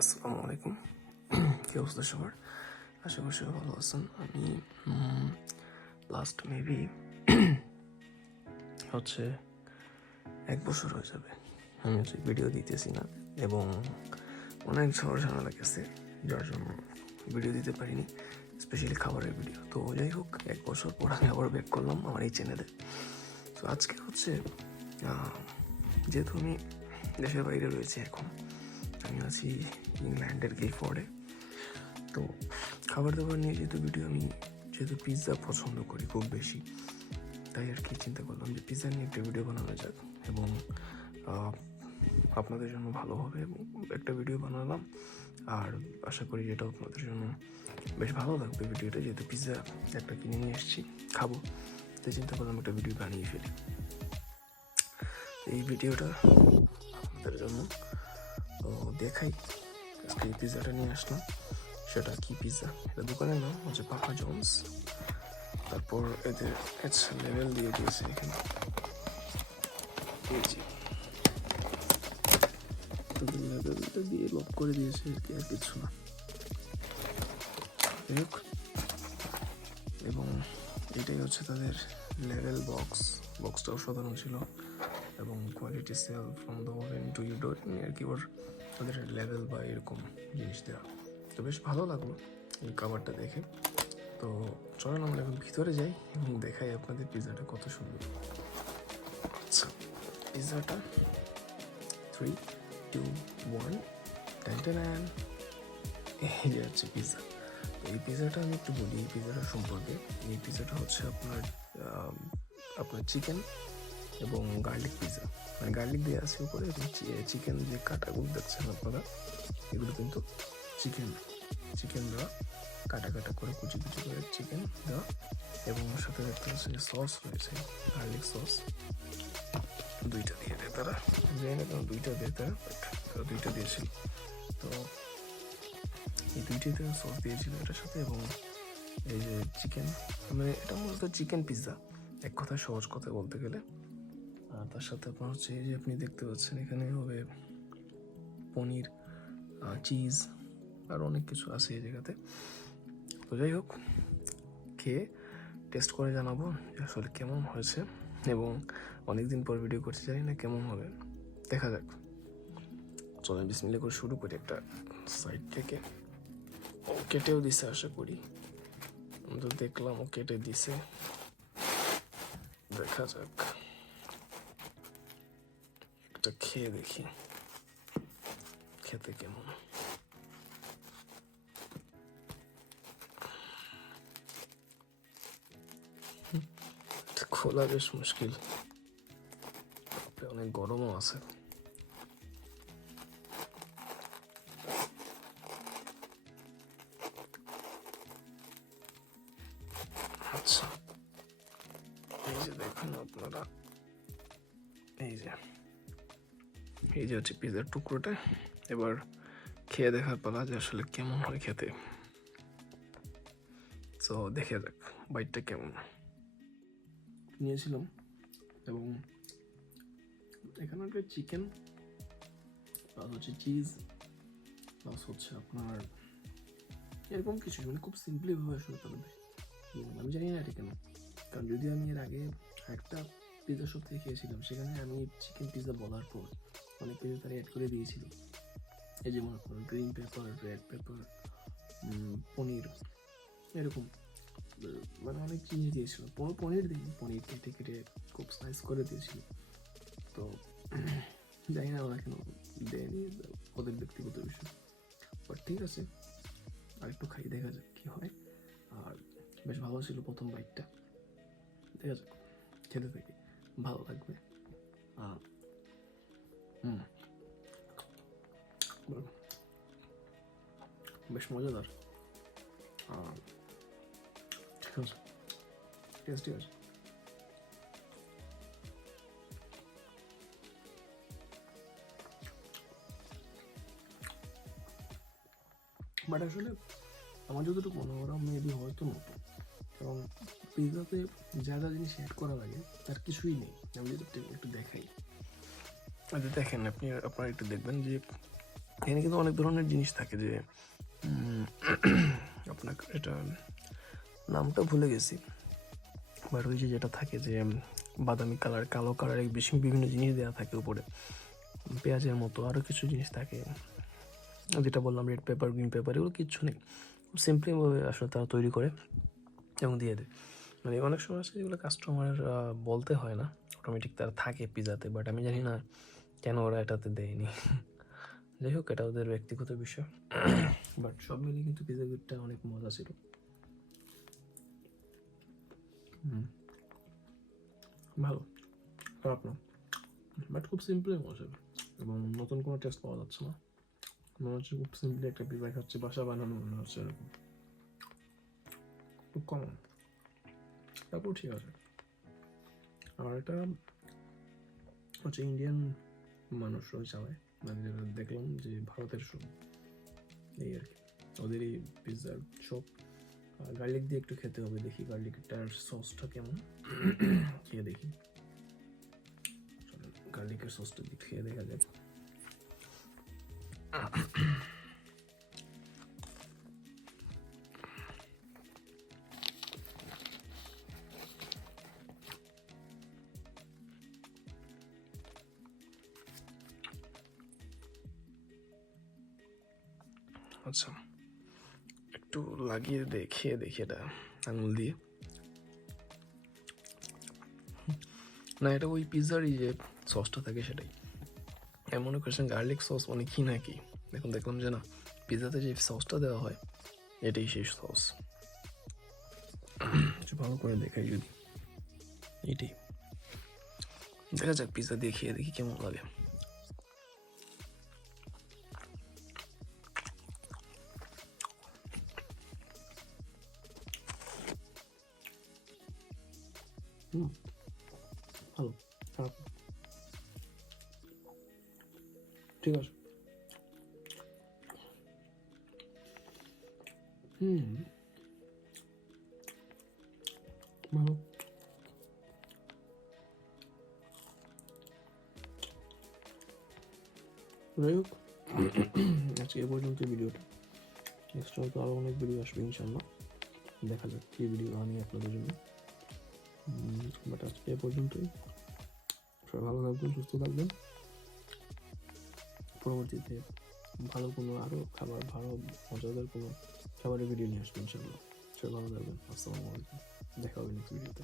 আসসালামু আলাইকুম। কী অবস্থা সবার? আশা করি সবাই ভালো আছেন। আমি লাস্ট মেবি হচ্ছে 1 বছর হয়ে যাবে আমি ভিডিও দিতেছি না, এবং অনেক ঝামেলা গেছে যার জন্য ভিডিও দিতে পারিনি, স্পেশালি খাবারের ভিডিও। তো যাই হোক, 1 বছর পর আমি আবার ব্যাক করলাম আমার এই চ্যানেলে। তো আজকে হচ্ছে যেহেতু আমি দেশের বাইরে রয়েছি, এখন আমি আছি ইংল্যান্ডের গিলফোর্ডে। তো খাবার দাবার নিয়ে যেহেতু পিৎজা পছন্দ করি খুব বেশি, তাই আর কি চিন্তা করলাম যে পিৎজা নিয়ে একটা ভিডিও বানানো যাক, এবং আপনাদের জন্য ভালো হবে। এবং একটা ভিডিও বানালাম, আর আশা করি যেটা আপনাদের জন্য বেশ ভালো লাগবে ভিডিওটা, যেহেতু পিৎজা একটা কিনে নিয়ে এসেছি, খাবো, তাই চিন্তা করলাম একটা ভিডিও বানিয়ে ফেলি। এই ভিডিওটা আপনাদের জন্য তো দেখাই। আজকে এই পিৎজাটা নিয়ে আসলাম। সেটা কি পিৎজা? এটা দোকানের নাম হচ্ছে পাপা জনস। তারপর এদের লেভেল দিয়ে দিয়েছে এখানে, লেভেলটা দিয়ে লক করে দিয়েছে আর কিছু না। এবং এটাই হচ্ছে তাদের লেভেল বক্সটা অসাধারণ ছিল, এবং quality sell from the oven to your door আর কি, ওর তাদের লেভেল বা এরকম জিনিস দেওয়া। তো বেশ ভালো লাগলো এই খাবারটা দেখে। তো চলেন আমরা এখন ভিতরে যাই এবং দেখাই আপনাদের পিৎজাটা কত সুন্দর। আচ্ছা, পিৎজাটা 3, 2, 1, টান। এই যে হচ্ছে পিৎজা। এই পিৎজাটা আমি একটু বলি এই পিৎজাটা সম্পর্কে। এই পিৎজাটা হচ্ছে আপনার চিকেন এবং গার্লিক পিৎজা, মানে গার্লিক দিয়ে আছে উপরে, এবং চিকেন যে কাটাগুলো দেখছেন আপনারা, এগুলো কিন্তু চিকেন দেওয়া, কাটা করে কুচি করে চিকেন দেওয়া, এবং ওর সাথে দেখতে পাচ্ছেন যে সস রয়েছে, গার্লিক সস। দুইটা দিয়ে দেয় তারা, জানি না কেন দুইটা দেয় তারা দুইটা দিয়েছিল। তো এই দুইটাতে সস দিয়েছিল এটার সাথে, এবং এই যে চিকেন, মানে এটা মূলত চিকেন পিৎজা এক কথায়, সহজ কথা বলতে গেলে। আর তার সাথে আপনার হচ্ছে এই যে আপনি দেখতে পাচ্ছেন এখানে হবে পনির, চিজ, আর অনেক কিছু আছে এই জায়গাতে। তো যাই হোক, খেয়ে টেস্ট করে জানাবো যে আসলে কেমন হয়েছে, এবং অনেকদিন পর ভিডিও করতে জানি না কেমন হবে, দেখা যাক। চলেন বিসমিল্লাহ করে শুরু করি। একটা সাইড থেকে ও কেটেও দিছে, আশা করি। আমি তো দেখলাম ও কেটে দিছে, দেখা যাক, একটা খেয়ে দেখি খেতে কেমন। খোলা বেশ মুশকিল, অনেক গরমও আছে। আচ্ছা, এই যে দেখুন আপনারা, এই যে হচ্ছে পিৎজার টুকরোটা। এবার খেয়ে দেখার পালা যে আসলে কেমন হয় খেতে। তো দেখে যাক বাইটটা কেমন। নিয়েছিলাম, এবং এখানে একটা চিকেন প্লাস হচ্ছে চিজ প্লাস হচ্ছে আপনার এরকম কিছু, মানে খুব সিম্পলি ভাবে আসলে তারা দেয়। আমি জানি না এটা কেন, কারণ যদি আমি এর আগে একটা পিৎজা শপ থেকে খেয়েছিলাম, সেখানে আমি চিকেন পিৎজা বলার পর অনেক কিছু তারা অ্যাড করে দিয়েছিল। এই যে মনে করুন গ্রিন পেপার, রেড পেপার, পনির, এরকম মানে অনেক জিনিস দিয়েছিল। পনির দিই, পনির কেটে খুব স্লাইস করে দিয়েছিল। তো জানি না ওরা কেন দেয়নি, ওদের ব্যক্তিগত বিষয়। বাট ঠিক আছে, আর একটু খাই, দেখা যাক কী হয়। আর বেশ ভালো ছিল প্রথম বাইটটা, দেখা যাক, খেতে থাকি, ভালো লাগবে। বেশ মজাদার, ঠিক আছে, টেস্টি আছে। বাট আসলে আমার যতটুকু মনে হয়, ওরা মেবি হয়তো নতুন, কারণ পিৎজাতে যা যা জিনিস অ্যাড করা লাগে তার কিছুই নেই। আমি যদি একটু দেখাই, আচ্ছা দেখেন, আপনারা একটু দেখবেন যে এখানে কিন্তু অনেক ধরনের জিনিস থাকে যে আপনাকে এটা নামটা ভুলে গেছি, বাট ওই যে যেটা থাকে যে বাদামি কালার, কালো কালার, বেশি বিভিন্ন জিনিস দেওয়া থাকে উপরে, পেঁয়াজের মতো আরও কিছু জিনিস থাকে, যেটা বললাম রেড পেপার, গ্রিন পেপার, এগুলো কিচ্ছু নেই, সিম্পলিভাবে আসলে তারা তৈরি করে এবং দিয়ে দেয়। মানে অনেক সময় আছে যেগুলো কাস্টমার বলতে হয় না, অটোমেটিক তারা থাকে পিজাতে, বাট আমি জানি না কেন ওরা এটাতে দেয়নি। যাই হোক, এটা ওদের ব্যক্তিগত বিষয়, বাট সব মিলিয়ে কিন্তু পিজা গিফটটা অনেক মজা ছিল। ভালো, খারাপ না, বাট খুব সিম্পলি মজা এবং নতুন কোনো টেস্ট পাওয়া যাচ্ছে না। মনে হচ্ছে খুব সিম্পলি একটা পিজা খাচ্ছে, বাসা বানানো মনে হচ্ছে এরকম, খুব কমন, তারপর ঠিক আছে। আর এটা হচ্ছে ইন্ডিয়ান মানুষরাই চালায়, মানে যেটা দেখলাম যে ভারতের শপ, এই আর কি ওদের এই পিৎজার শপ। গার্লিক দিয়ে একটু খেতে হবে, দেখি গার্লিকটার সসটা কেমন, খেয়ে দেখি, গার্লিকের সসটা দিয়ে খেয়ে দেখা যাক। আচ্ছা, একটু লাগিয়ে খেয়ে দেখি এটা আঙুল দিয়ে। না, এটা ওই পিৎজারই যে সসটা থাকে সেটাই। আমি মনে করছেন গার্লিক সস মানে কি নাকি, দেখুন দেখলাম যে না, পিৎজাতে যে সসটা দেওয়া হয় এটাই সেই সস। ভালো করে দেখাই যদি, এটাই দেখা যাক, পিৎজা দিয়ে খেয়ে দেখি কেমন লাগে। ভালো, খারাপ, ঠিক আছে। ভালো। যাই হোক, আজকে এ পর্যন্ত ভিডিওটা, নেক্সট হয়তো আরও অনেক ভিডিও আসবে ইনশাল্লাহ, দেখা যাক কী ভিডিও আনি আপনাদের জন্য। বাট আজকে এ পর্যন্তই, সবাই ভালো থাকবেন, সুস্থ থাকবেন, পরবর্তীতে ভালো কোনো আরও খাবার, ভালো মজাদার কোনো খাবারের ভিডিও নিয়ে আসবেন ইনশাল্লাহ। সবাই ভালো থাকবেন, আসসালামু আলাইকুম, দেখা হবে নেক্সট ভিডিওতে।